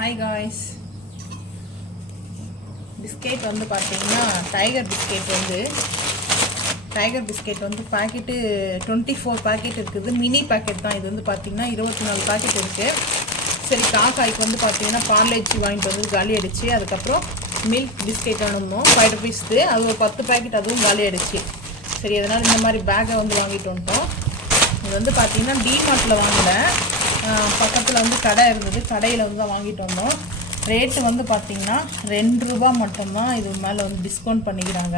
Hi guys, biscuit வந்து பார்த்தீங்கன்னா tiger biscuit வந்து பாக்கெட்டு 24 பாக்கெட் இருக்குது. மினி பாக்கெட் தான் இது. வந்து பார்த்தீங்கன்னா 24 பாக்கெட் இருக்குது. சரி, காக்காய்க்கு வந்து பார்த்தீங்கன்னா பார்லேஜி வாங்கிட்டு வந்து காலி ஆகிடுச்சு. அதுக்கப்புறம் மில்க் பிஸ்கெட் வாங்கணும் 5 ருபீஸ்க்கு. அது ஒரு 10 பாக்கெட், அதுவும் காலி ஆகிடுச்சு. சரி, அதனால் இந்த மாதிரி பேக்கை வந்து வாங்கிட்டு வந்துட்டோம். இது வந்து பார்த்தீங்கன்னா டிமார்ட்டில் வாங்கினேன். பக்கத்தில் வந்து கடை இருந்தது, கடையில் வந்து தான் வாங்கிட்டு வந்தோம். ரேட்டு வந்து பார்த்திங்கன்னா 2 ரூபா மட்டும்தான். இது மேலே வந்து டிஸ்கவுண்ட் பண்ணிக்கிறாங்க.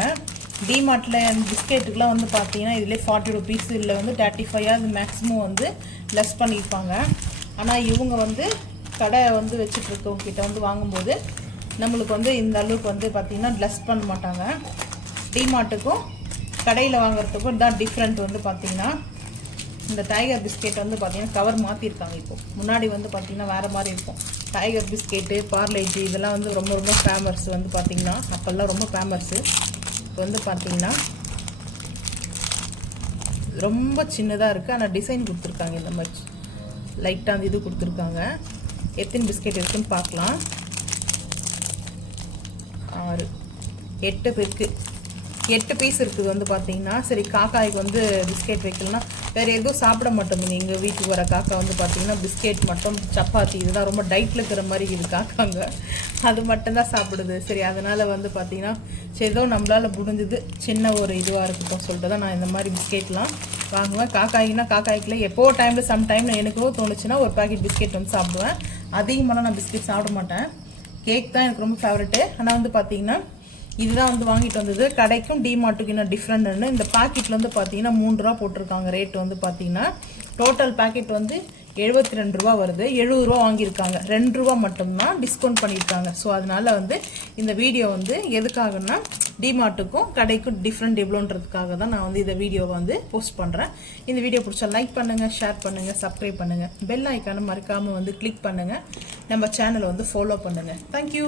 டிமார்ட்டில் பிஸ்கெட்டுக்கெலாம் வந்து பார்த்திங்கன்னா இதிலே 40 ருபீஸ், இல்லை வந்து 35 அது மேக்ஸிமம் வந்து லெஸ் பண்ணியிருப்பாங்க. ஆனால் இவங்க வந்து கடை வந்து வச்சுட்ருக்கவங்க கிட்ட வந்து வாங்கும்போது நம்மளுக்கு வந்து இந்த அளவுக்கு வந்து பார்த்திங்கன்னா லெஸ் பண்ண மாட்டாங்க. டிமார்ட்டுக்கும் கடையில் வாங்குறதுக்கும் இதான் டிஃப்ரெண்ட். வந்து பார்த்திங்கன்னா இந்த டைகர் பிஸ்கெட் வந்து பார்த்திங்கன்னா கவர் மாற்றிருக்காங்க. இப்போது முன்னாடி வந்து பார்த்திங்கன்னா வேறு மாதிரி இருக்கும். டைகர் பிஸ்கெட்டு, பார்லேஜி இதெல்லாம் வந்து ரொம்ப ரொம்ப ஃபேமஸ். வந்து பார்த்திங்கன்னா அப்போல்லாம் ரொம்ப ஃபேமஸ்ஸு. இப்போ வந்து பார்த்திங்கன்னா ரொம்ப சின்னதாக இருக்குது. ஆனால் டிசைன் கொடுத்துருக்காங்க. இந்த மாதிரி லைட்டாக அந்த இது கொடுத்துருக்காங்க. எத்தனை பிஸ்கெட் இருக்குதுன்னு பார்க்கலாம். 6 8 இருக்குது. 8 பீஸ் இருக்குது. வந்து பார்த்தீங்கன்னா சரி, காக்காய்க்கு வந்து பிஸ்கெட் வைக்கலன்னா வேறு எதுவும் சாப்பிட மாட்டோம். எங்கள் வீட்டுக்கு வர காக்கா வந்து பார்த்தீங்கன்னா பிஸ்கெட் மட்டும், சப்பாத்தி இதுதான் ரொம்ப டைட்டில் இருக்கிற மாதிரி இது காக்காங்க. அது மட்டும்தான் சாப்பிடுது. சரி, அதனால் வந்து பார்த்தீங்கன்னா சரி, ஏதோ நம்மளால் முடிஞ்சது சின்ன ஒரு இதுவாக இருக்கட்டும் சொல்லிட்டு தான் நான் இந்த மாதிரி பிஸ்கெட்லாம் வாங்குவேன். காக்காய்க்குள்ள எப்போ டைமில் சம் டைமில் எனக்கோ தோணுச்சுன்னா ஒரு பாக்கெட் பிஸ்கெட் வந்து சாப்பிடுவேன். அதிகமாக நான் பிஸ்கெட் சாப்பிட மாட்டேன். கேக் தான் எனக்கு ரொம்ப ஃபேவரெட்டு. ஆனால் வந்து பார்த்தீங்கன்னா இதுதான் வந்து வாங்கிட்டு வந்தது. கடைக்கும் டிமார்ட்டுக்கும் என்ன டிஃப்ரெண்ட்னு இந்த பாக்கெட்டில் வந்து பார்த்தீங்கன்னா 3 ரூபா போட்டிருக்காங்க. ரேட் வந்து பார்த்தீங்கன்னா டோட்டல் பாக்கெட் வந்து 72 ரூபா வருது. 70 ரூபா வாங்கியிருக்காங்க. 2 ரூபா மட்டும்தான் டிஸ்கவுண்ட் பண்ணியிருக்காங்க. ஸோ அதனால வந்து இந்த வீடியோ வந்து எதுக்காகன்னா டிமார்ட்டுக்கும் கடைக்கும் டிஃப்ரெண்ட் எவ்வளோன்றதுக்காக தான் நான் வந்து இந்த வீடியோவை வந்து போஸ்ட் பண்ணுறேன். இந்த வீடியோ பிடிச்சா லைக் பண்ணுங்கள், ஷேர் பண்ணுங்கள், சப்ஸ்கிரைப் பண்ணுங்கள், பெல் ஐக்கானை மறக்காமல் வந்து கிளிக் பண்ணுங்கள், நம்ம சேனலை வந்து ஃபாலோ பண்ணுங்கள். தேங்க்யூ.